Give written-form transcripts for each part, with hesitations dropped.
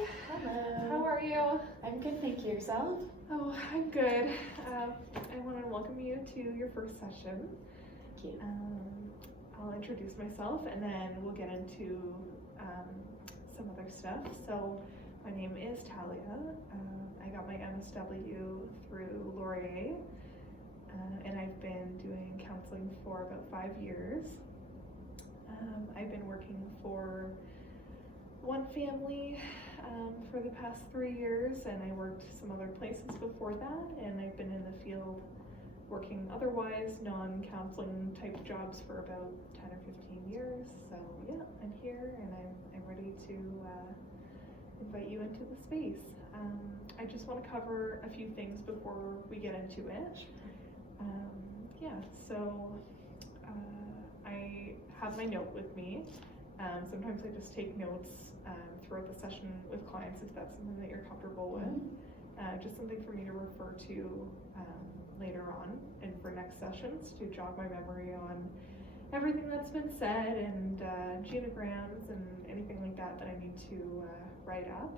Hello. How are you? I'm good, thank you. Yourself? Oh, I'm good. I want to welcome you to your first session. Thank you. I'll introduce myself and then we'll get into some other stuff. So my name is Talia. I got my MSW through Laurier, and I've been doing counseling for about 5 years. I've been working for one family for the past 3 years, and I worked some other places before that, and I've been in the field working otherwise non-counseling type jobs for about 10 or 15 years. So yeah, I'm here and I'm ready to invite you into the space. I just want to cover a few things before we get into it. I have my note with me. Sometimes I just take notes throughout the session with clients if that's something that you're comfortable with. Just something for me to refer to later on and for next sessions to jog my memory on everything that's been said and genograms and anything like that that I need to write up.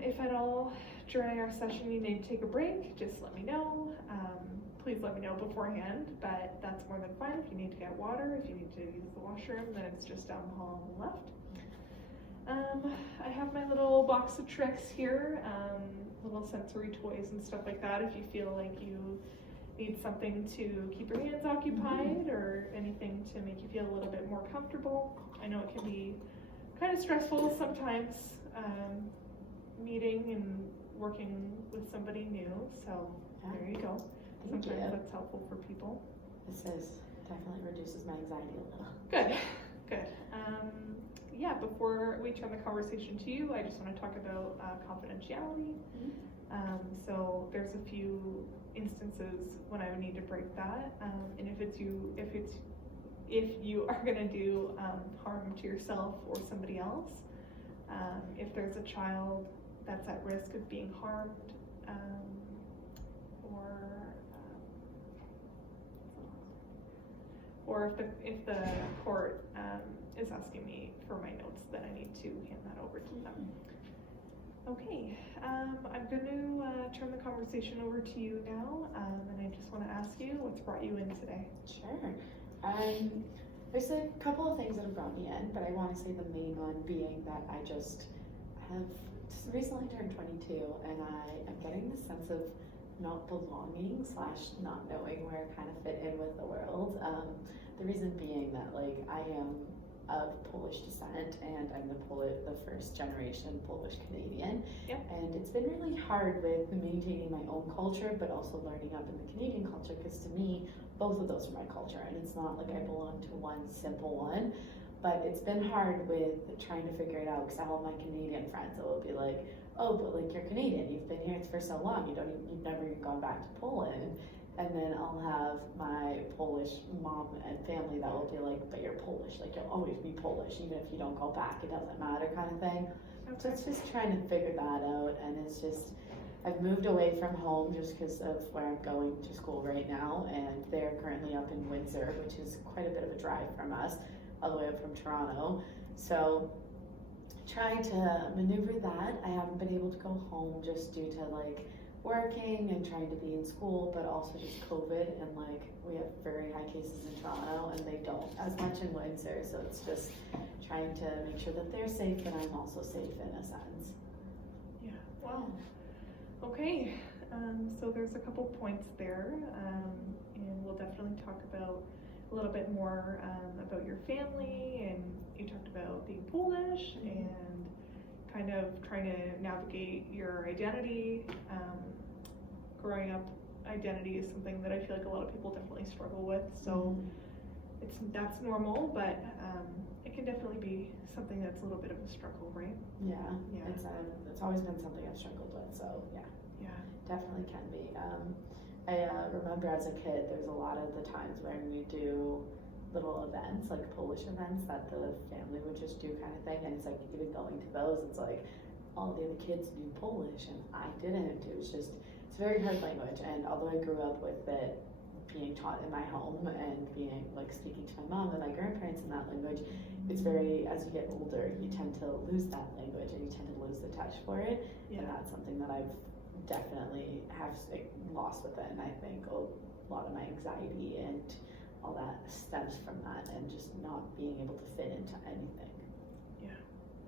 If at all during our session you need to take a break, just let me know. Please let me know beforehand, but that's more than fine. If you need to get water, if you need to use the washroom, then it's just down the hall on the left. I have my little box of tricks here, little sensory toys and stuff like that if you feel like you need something to keep your hands occupied or anything to make you feel a little bit more comfortable. I know it can be kind of stressful sometimes, meeting and working with somebody new, so there you go. Sometimes that's helpful for people. This definitely reduces my anxiety a little. Good, good. Yeah, before we turn the conversation to you, I just want to talk about confidentiality. So there's a few instances when I would need to break that, and if you are going to do harm to yourself or somebody else, if there's a child that's at risk of being harmed, or if the court is asking me for my notes, then I need to hand that over to them. Okay, I'm going to turn the conversation over to you now, and I just want to ask you what's brought you in today. Sure. There's a couple of things that have brought me in, but I want to say the main one being that I just recently turned 22, and I am getting this sense of not belonging / not knowing where I kind of fit in with the world. The reason being that I am of Polish descent, and I'm the first generation Polish Canadian. Yep. And it's been really hard with maintaining my own culture, but also learning up in the Canadian culture, because to me, both of those are my culture, and it's not like I belong to one simple one. But it's been hard with trying to figure it out, because I have my Canadian friends that will be like, oh, but you're Canadian, you've been here for so long, you've never even gone back to Poland. And then I'll have my Polish mom and family that will be like, but you're Polish, you'll always be Polish, even if you don't go back, it doesn't matter kind of thing. Okay. So it's just trying to figure that out, and it's just, I've moved away from home just because of where I'm going to school right now, and they're currently up in Windsor, which is quite a bit of a drive from us, all the way up from Toronto. So trying to maneuver that. I haven't been able to go home just due to working and trying to be in school, but also just COVID, and we have very high cases in Toronto and they don't as much in Windsor, so it's just trying to make sure that they're safe and I'm also safe in a sense. Yeah, wow. Okay, so there's a couple points there, and we'll definitely talk about a little bit more about your family, and you talked about being Polish and kind of trying to navigate your identity. Growing up, identity is something that I feel like a lot of people definitely struggle with, so that's normal, but it can definitely be something that's a little bit of a struggle, right? Yeah. It's always been something I've struggled with, so yeah, definitely can be. I remember as a kid, there's a lot of the times when we do little events, Polish events that the family would just do kind of thing, and it's even going to those, it's all the other kids knew Polish and I didn't. It's very hard language, and although I grew up with it, being taught in my home and being like speaking to my mom and my grandparents in that language, it's very, as you get older, you tend to lose that language and you tend to lose the touch for it. And that's something that I've definitely have lost with it. And I think a lot of my anxiety and all that stems from that, and just not being able to fit into anything. Yeah,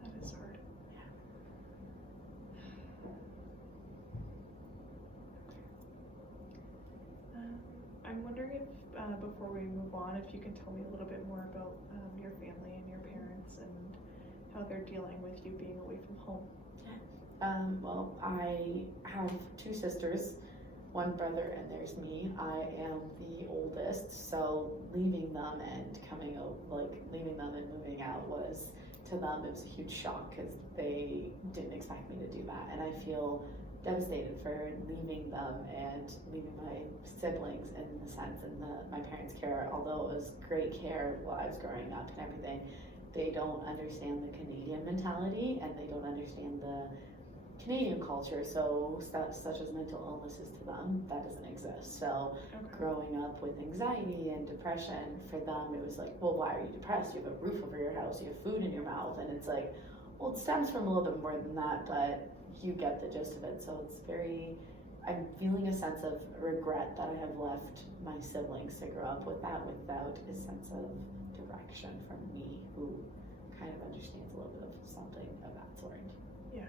that is hard. I'm wondering if, before we move on, if you can tell me a little bit more about your family and your parents and how they're dealing with you being away from home. Well, I have 2 sisters, 1 brother, and there's me. I am the oldest, so leaving them and leaving them and moving out was, to them, it was a huge shock because they didn't expect me to do that. And I feel devastated for leaving them and leaving my siblings in the sense, and my parents' care, although it was great care while I was growing up and everything. They don't understand the Canadian mentality, and they don't understand the Canadian culture, so such as mental illnesses to them, that doesn't exist. So growing up with anxiety and depression, for them it was like, well, why are you depressed? You have a roof over your house, you have food in your mouth, and it's like, well, it stems from a little bit more than that, but you get the gist of it. So it's I'm feeling a sense of regret that I have left my siblings to grow up with that without a sense of direction from me, who kind of understands a little bit of something of that sort. Yeah.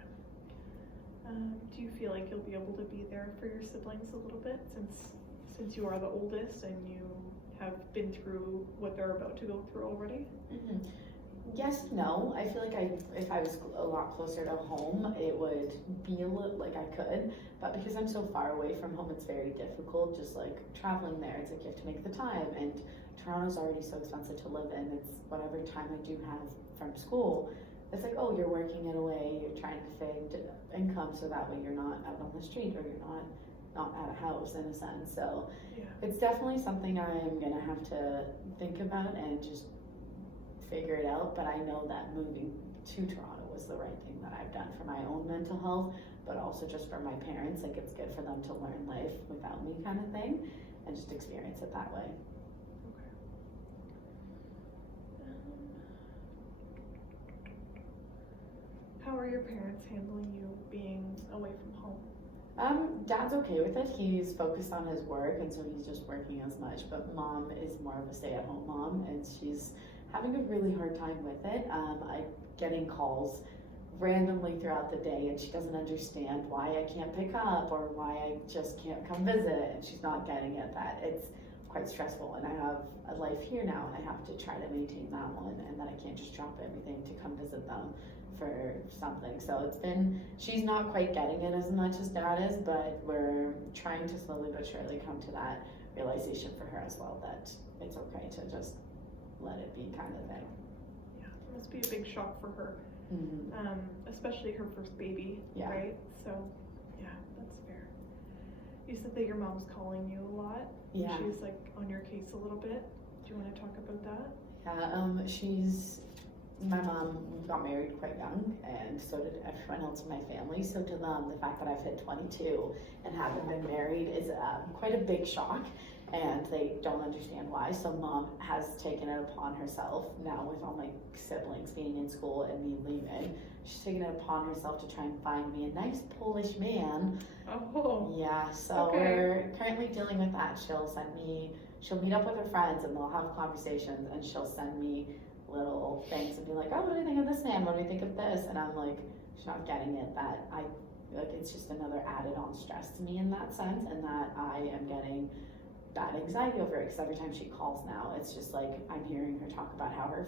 Do you feel like you'll be able to be there for your siblings a little bit, since you are the oldest and you have been through what they're about to go through already? Mm-hmm. Yes and no. I feel like if I was a lot closer to home, it would be a little, like I could, but because I'm so far away from home, it's very difficult. Just like traveling there, it's like you have to make the time, and Toronto's already so expensive to live in. It's whatever time I do have from school, it's like, oh, you're working it away, you're trying to fit income so that way you're not out on the street, or you're not at a house in a sense. So it's definitely something I'm gonna have to think about and just figure it out. But I know that moving to Toronto was the right thing that I've done for my own mental health, but also just for my parents. Like, it's good for them to learn life without me, kind of thing, and just experience it that way. How are your parents handling you being away from home? Dad's okay with it. He's focused on his work, and so he's just working as much. But Mom is more of a stay-at-home mom, and she's having a really hard time with it. I'm getting calls randomly throughout the day, and she doesn't understand why I can't pick up or why I just can't come visit, and she's not getting it. That it's quite stressful, and I have a life here now, and I have to try to maintain that one, and then I can't just drop everything to come visit them for something. So she's not quite getting it as much as Dad is, but we're trying to slowly but surely come to that realization for her as well, that it's okay to just let it be, kind of thing. Yeah, it must be a big shock for her. Mm-hmm. Especially her first baby, right? So yeah, that's fair. You said that your mom's calling you a lot. Yeah. She's like on your case a little bit. Do you want to talk about that? Yeah, my mom got married quite young, and so did everyone else in my family. So to them, the fact that I've hit 22 and haven't been married is quite a big shock, and they don't understand why. So Mom has taken it upon herself now, with all my siblings being in school and me leaving. She's taken it upon herself to try and find me a nice Polish man. Oh. Yeah, so we're currently dealing with that. She'll meet up with her friends, and they'll have conversations, and she'll send me little things and be like, oh, what do you think of this man? What do you think of this? And I'm like, she's not getting it, that it's just another added on stress to me in that sense, and that I am getting bad anxiety over it, because every time she calls now, it's just like I'm hearing her talk about how her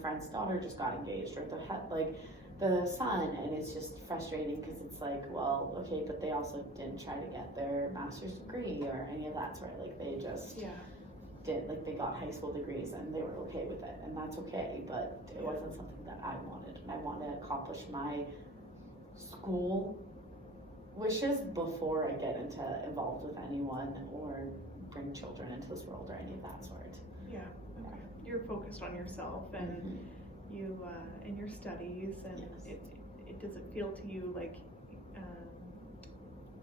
friend's daughter just got engaged, or the son, and it's just frustrating, because it's like, well, okay, but they also didn't try to get their master's degree or any of that sort. Like, they just they got high school degrees and they were okay with it, and that's okay, but it wasn't something that I wanted. And I want to accomplish my school wishes before I get involved with anyone or bring children into this world or any of that sort. Yeah, okay. You're focused on yourself and you and your studies, and it does it feel to you like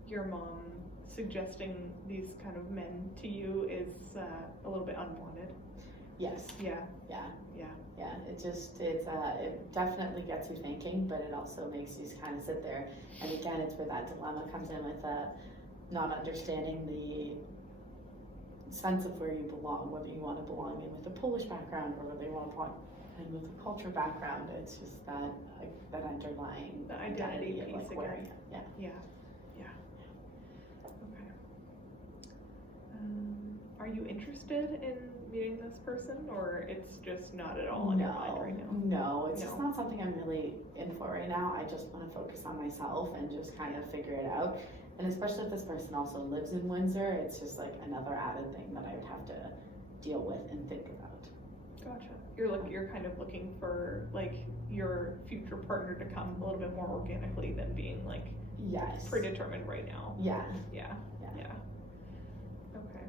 your mom suggesting these kind of men to you is a little bit unwanted. Yes. Yeah. Yeah. Yeah. Yeah, it definitely gets you thinking, but it also makes you kind of sit there. And again, it's where that dilemma comes in with not understanding the sense of where you belong, whether you want to belong in with a Polish background or whether you want to belong in with a culture background. It's just that underlying The identity of, piece like, where, again. yeah. Yeah. Yeah. Okay. Are you interested in meeting this person, or it's just not at all on your mind right now? No, it's just not something I'm really in for right now. I just want to focus on myself and just kind of figure it out. And especially if this person also lives in Windsor, it's just like another added thing that I would have to deal with and think about. Gotcha. You're kind of looking for like your future partner to come a little bit more organically than being like yes predetermined right now. Yeah. Okay.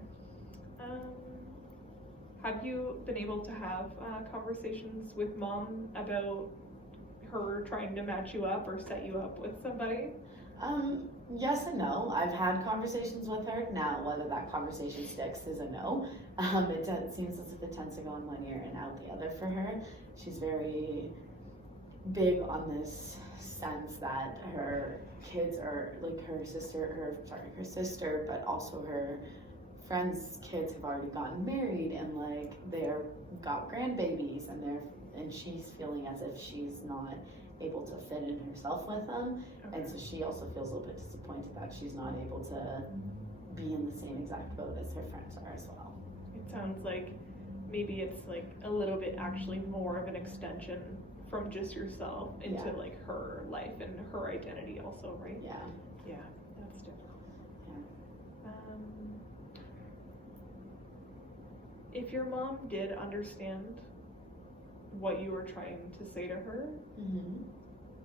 Have you been able to have conversations with mom about her trying to match you up or set you up with somebody? Yes and no. I've had conversations with her. Now, whether that conversation sticks is a no. It seems as if it tends to go in one ear and out the other for her. She's very big on this sense that her kids are like her sister, but also her friends' kids have already gotten married and like they're got grandbabies and she's feeling as if she's not able to fit in herself with them. Okay. And so she also feels a little bit disappointed that she's not able to be in the same exact boat as her friends are as well. It sounds like maybe it's like a little bit actually more of an extension from just yourself into like her life and her identity also, right? Yeah. Yeah, that's difficult. Yeah. If your mom did understand what you were trying to say to her,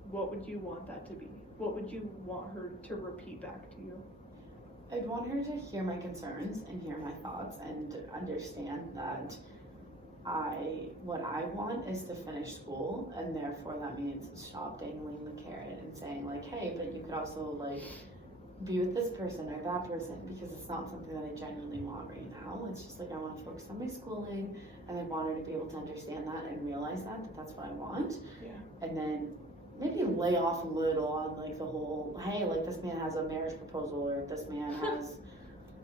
what would you want that to be? What would you want her to repeat back to you? I'd want her to hear my concerns and hear my thoughts and understand that what I want is to finish school, and therefore that means stop dangling the carrot and saying like, hey, but you could also like be with this person or that person, because it's not something that I genuinely want right now. It's just like I want to focus on my schooling, and I want her to be able to understand that and realize that that's what I want. Yeah. And then maybe lay off a little on like the whole, hey, like this man has a marriage proposal, or this man has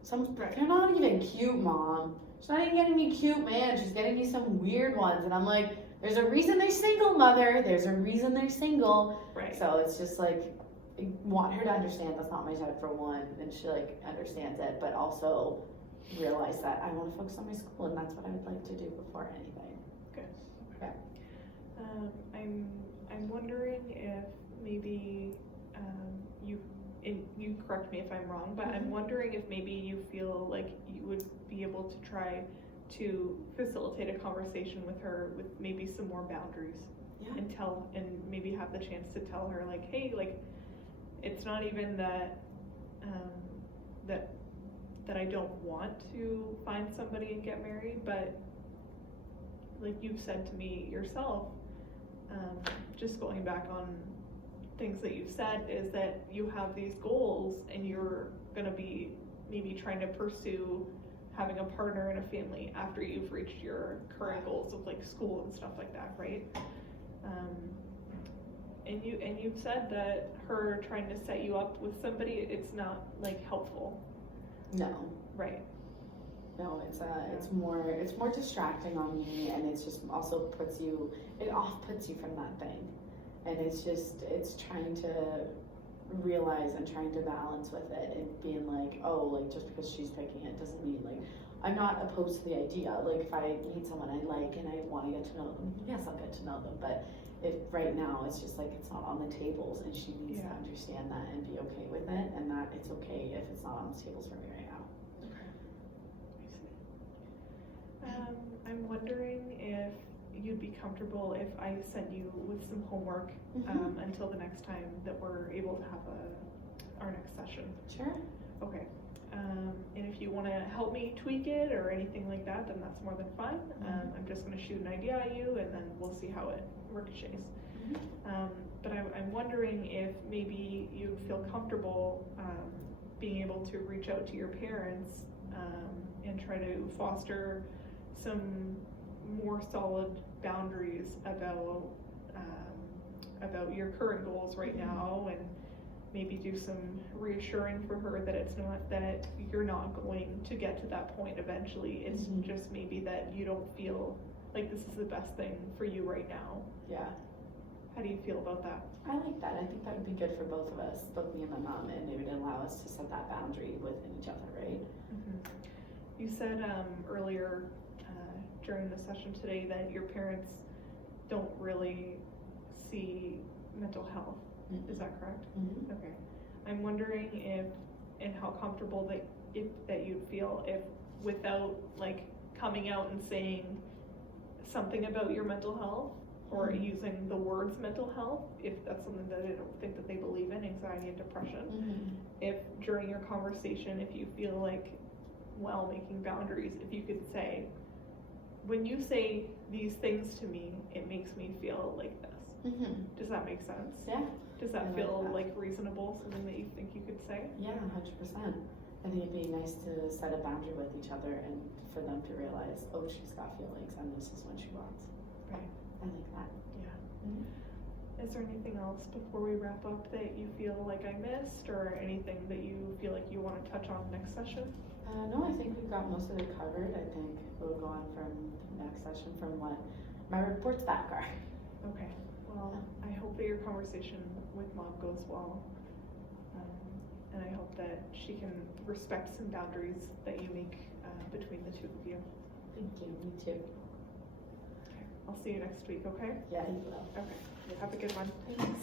some, they're not even cute, mom. She's not even getting me cute, man. She's getting me some weird ones. And I'm like, there's a reason they're single, mother. There's a reason they're single. Right. So it's just like, I want her to understand that's not my type for one, and she like understands it, but also realize that I want to focus on my school, and that's what I would like to do before anything. Good. Okay. I'm wondering if maybe you correct me if I'm wrong, but I'm wondering if maybe you feel like you would be able to try to facilitate a conversation with her with maybe some more boundaries. Yeah. And maybe have the chance to tell her like, hey, like it's not even that that I don't want to find somebody and get married, but like you've said to me yourself, just going back on things that you've said, is that you have these goals and you're going to be maybe trying to pursue having a partner and a family after you've reached your current goals of like school and stuff like that, right? And you've said that her trying to set you up with somebody, it's not like helpful. No. Right. No, it's more distracting on me, and it's just also puts you from that thing. And it's trying to realize and trying to balance with it and being like, oh, like just because she's picking it doesn't mean like I'm not opposed to the idea. Like if I meet someone I like and I want to get to know them, yes, I'll get to know them. But if right now it's just like it's not on the tables, and she needs to understand that and be okay with it, and that it's okay if it's not on the tables for me right now. Okay. I'm wondering if you'd be comfortable if I sent you with some homework until the next time that we're able to have our next session. Sure. Okay. And if you want to help me tweak it or anything like that, then that's more than fine. I'm just going to shoot an idea at you, and then we'll see how it ricochets. But I'm wondering if maybe you'd feel comfortable being able to reach out to your parents and try to foster some more solid boundaries about your current goals right now, and maybe do some reassuring for her that it's not that you're not going to get to that point eventually. It's just maybe that you don't feel like this is the best thing for you right now. Yeah. How do you feel about that? I like that. I think that would be good for both of us, both me and my mom, and it would allow us to set that boundary within each other, right? You said earlier during the session today that your parents don't really see mental health. Is that correct? Okay. I'm wondering if, and how comfortable that you'd feel if, without like coming out and saying something about your mental health, or using the words mental health, if that's something that I don't think that they believe in, anxiety and depression. If during your conversation, if you feel like, while making boundaries, if you could say, when you say these things to me, it makes me feel like this. Does that make sense? Yeah. Does that feel like reasonable, something that you think you could say? Yeah, 100%. I think it'd be nice to set a boundary with each other and for them to realize, oh, she's got feelings and this is what she wants. Right. I like that. Yeah. Is there anything else before we wrap up that you feel like I missed, or anything that you feel like you want to touch on next session? No, I think we've got most of it covered. I think we'll go on from the next session from what my reports back are. Okay. Well, I hope that your conversation with Mom goes well, and I hope that she can respect some boundaries that you make between the two of you. Thank you. Me too. Okay. I'll see you next week, okay? Yeah, you will. Okay. Have a good one. Thanks.